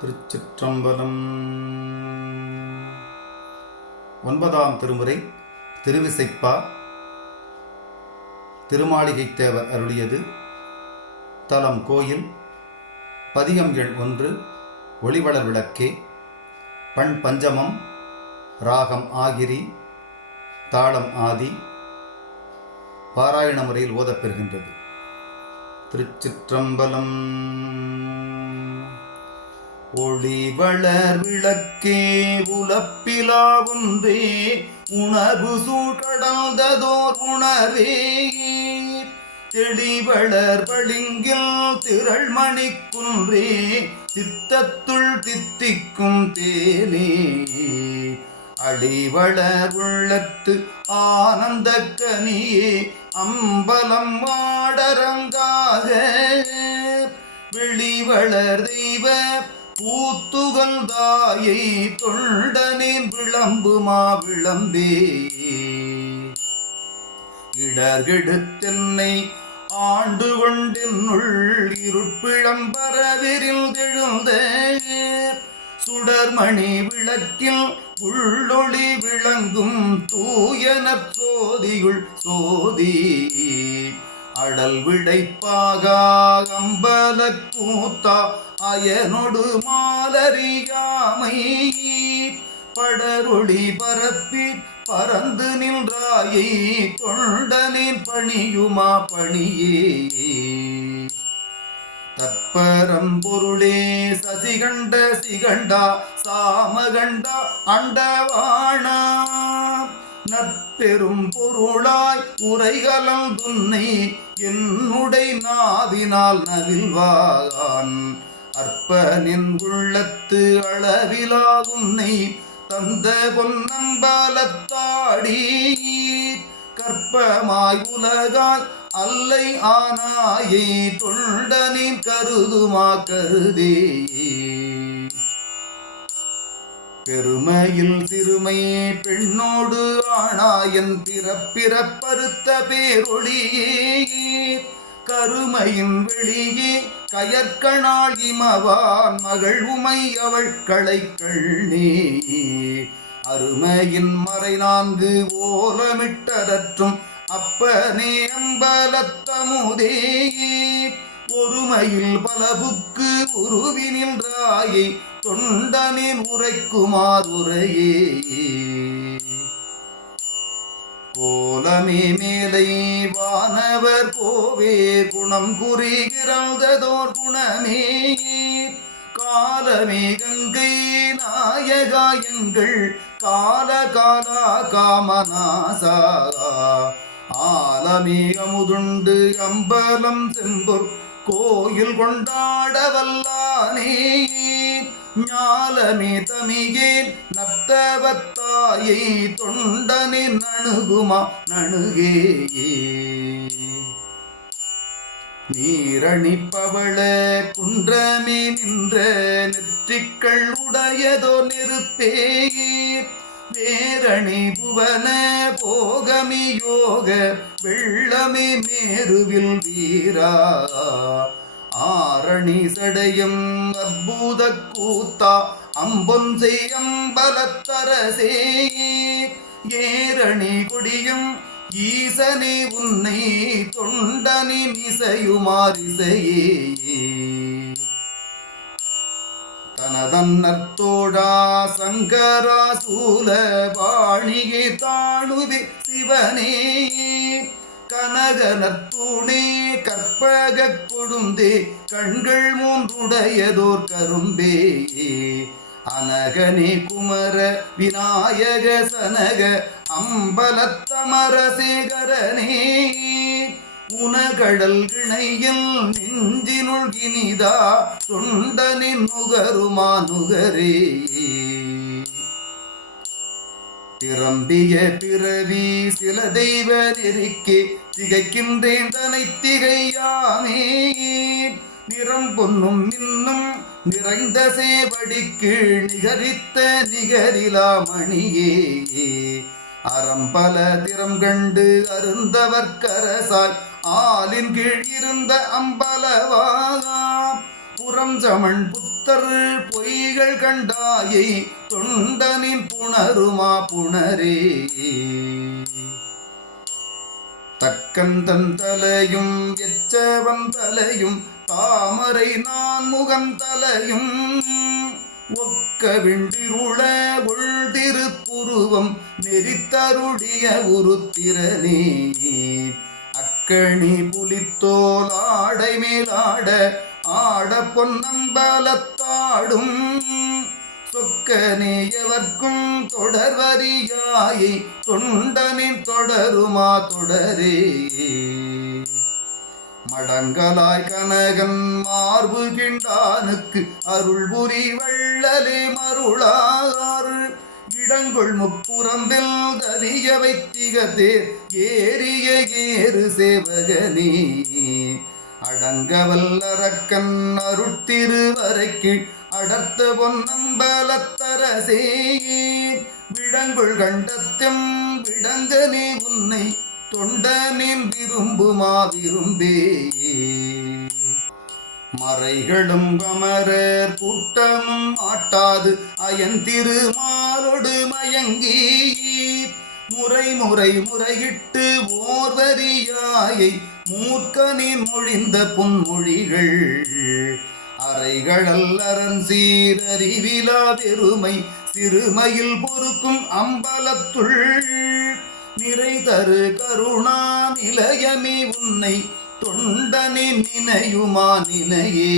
திருச்சிற்றம்பலம். 9ஆம் திருமுறை திருவிசைப்பா. திருமாளிகைத் தேவர் அருளியது. தலம் கோயில். பதிகம் எண் 1. ஒளிவளர் விளக்கே. பண் பஞ்சமம். ராகம் ஆகிரி. தாளம் ஆதி. பாராயண முறையில் ஓதப்பெறுகின்றது. திருச்சிற்றம்பலம். ஒளிவளர் விளக்கே உலப்பிலா ஒன்றே, உணர்வு சூழ்கடந்ததோர் உணரே. தெளிவளர் பளிங்கில் திரள்மணி குன்றே, சித்தத்துள் தித்திக்கும் தேனே. அடிவளர் உள்ளத்து ஆனந்த கனியே, அம்பலம் வாடரங்காக. வெளிவளர் தெய்வ பூத்துகள் தாயை, தொண்டனின் விளம்புமா விளம்பே. இடர்கெடுத்தென்னை ஆண்டு கொண்டென்னுள் இருட்பிழம்பரவிரில் தெழுந்த சுடர்மணி விளக்கில் உள்ளொளி விளங்கும் தூயனற் சோதியுள் சோதி. அடல் விடைப்பாக அம்பல கூத்தா அயனொடு மாலறியாமை. படரொளி பரப்பி பறந்து நின்றாயை, தொண்டனின் பணியுமா பணியே. தற்பரம் பொருளே சசிகண்ட சிகண்டா சாமகண்டா அண்டவாணா. நற்பெரும் பொருளாய் உரைகலம் துன்னை, என்னுடை நாவினால் நவில்வான். அற்பனின் உள்ளத்து அளவிலா உன்னை, தந்த பொன்னம்பலத்தாடி. கற்பமாய் உலகாய் அல்லை ஆனாயை, தொண்டனின் கருதுமா கருதே. பெருமையில் சிறுமை பெண்ணோடு ஆனாயன் பிறப்பறுத்த பேரொளியே. கருமையின் வெளியே கயற்கணாள் இமவான் மகள் உமை அவள் களைக்கண்ணே. அருமையின் மறை 4 ஓலமிட்டதற்றும் அப்பனே அம்பலத்தமுதே. ஒருமையில் பலபுக்கு உருவினின்றாயை, தொண்டனின் உரைக்குமாறுரையே. கோலமே மேலை வானவர் கோவே, குணம் குறிகிறதோர் குணமே. காலமே கங்கை நாயகாயங்கள் கால காலா காமநாசா. ஆலமே அமுதுண்டு அம்பலம் செம்பொர் கோயில் கொண்டாட வல்லானே. ஞாலமே தமிகேன் நத்தவத்தாயை, தொண்டனின் நணுகுமா நணுகே. நீரணிப்பவள குன்றமே நின்ற நெற்றிக்கள் உடையதோ நெருப்பே. வேரணி புவன போகமி யோக வெள்ளமே மேருவில் வீரா. ஆரணி சடையும் அற்புத கூத்தா அம்பொன்சை அம்பலத்தரசே. ஏரணி கொடியும் ஈசனே உன்னை, தொண்டனின் இசையுமாரிசையே. தனதன்னத்தோடா சங்கரா சூல பாணிகே தாணுவே சிவனே. கனகனத்தூணே கற்பக கொழுந்தே, கண்கள் 3 கரும்பே. அனகனே குமர விநாயக சனக அம்பலத்தமரசேகரனே. உனகடல் கிணையில் நெஞ்சினுள் இனிதா, தொண்டனின் நுகருமா நுகரே. திறம்பிய பிறவி சில தெய்வ நெறிக்கே, திகைக்கின்றேன் தனை திகையாமே. நிறம் பொன்னும் இன்னும் நிறைந்த சேவடிக்கு, நிகரித்த நிகரிலா மணியே. அறம்பல திறம் கண்டு அருந்தவர்க்கரசாய், ஆலின் கீழ் இருந்த அம்பலவா. புறம் சமன் புத்த புத்தர் பொய்கள் கண்டாயை தொண்டனின் புணருமா புணரே. தக்கந்தன் தலையும் எச்சவன் தலையும் தாமரை நான் முகன் தலையும் ஒக்க விண்டிருள உள் திருப்புருவம் நெறித்தருடைய உருத்திரனே. அக்கணி புலித்தோல் ஆடை மேலாட ஆட பொன்னம்பலத்தாடும் சொக்கனேயவர்க்கும் தொடர்வரியாயை தொண்டனின் தொடருமா தொடரே. மடங்கலாய் கனகன் மார்பு கிண்டானுக்கு அருள் புரி வள்ளலே மருளாறு இடங்கொள் முப்புறம்பில் கரிய வைத்திகதே ஏறிய ஏறு சேவகனே. அடங்கவல்லரக்கன் அருட்திருவரைக்கு அடர்த்த பொன்னம்பலத்தரசே விடங்குள் கண்டத்தும் விடங்கனே உன்னை தொண்டனின் விரும்புமா விரும்பே. மறைகளும் அமரர் கூட்டமும் ஆட்டாது அயன் திருமாலொடு மயங்கி முறை முறை முறையிட்டு ஓர்வரியாயை மூர்க்கனின் மொழிந்த புன்மொழிகள் அறைகளல்லரன் சீரறிவிலா பெருமை சிறுமையில் பொறுக்கும் அம்பலத்துள் நிறை தரு கருணா நிலையமே உன்னை தொண்டனின் நினையுமா நினையே.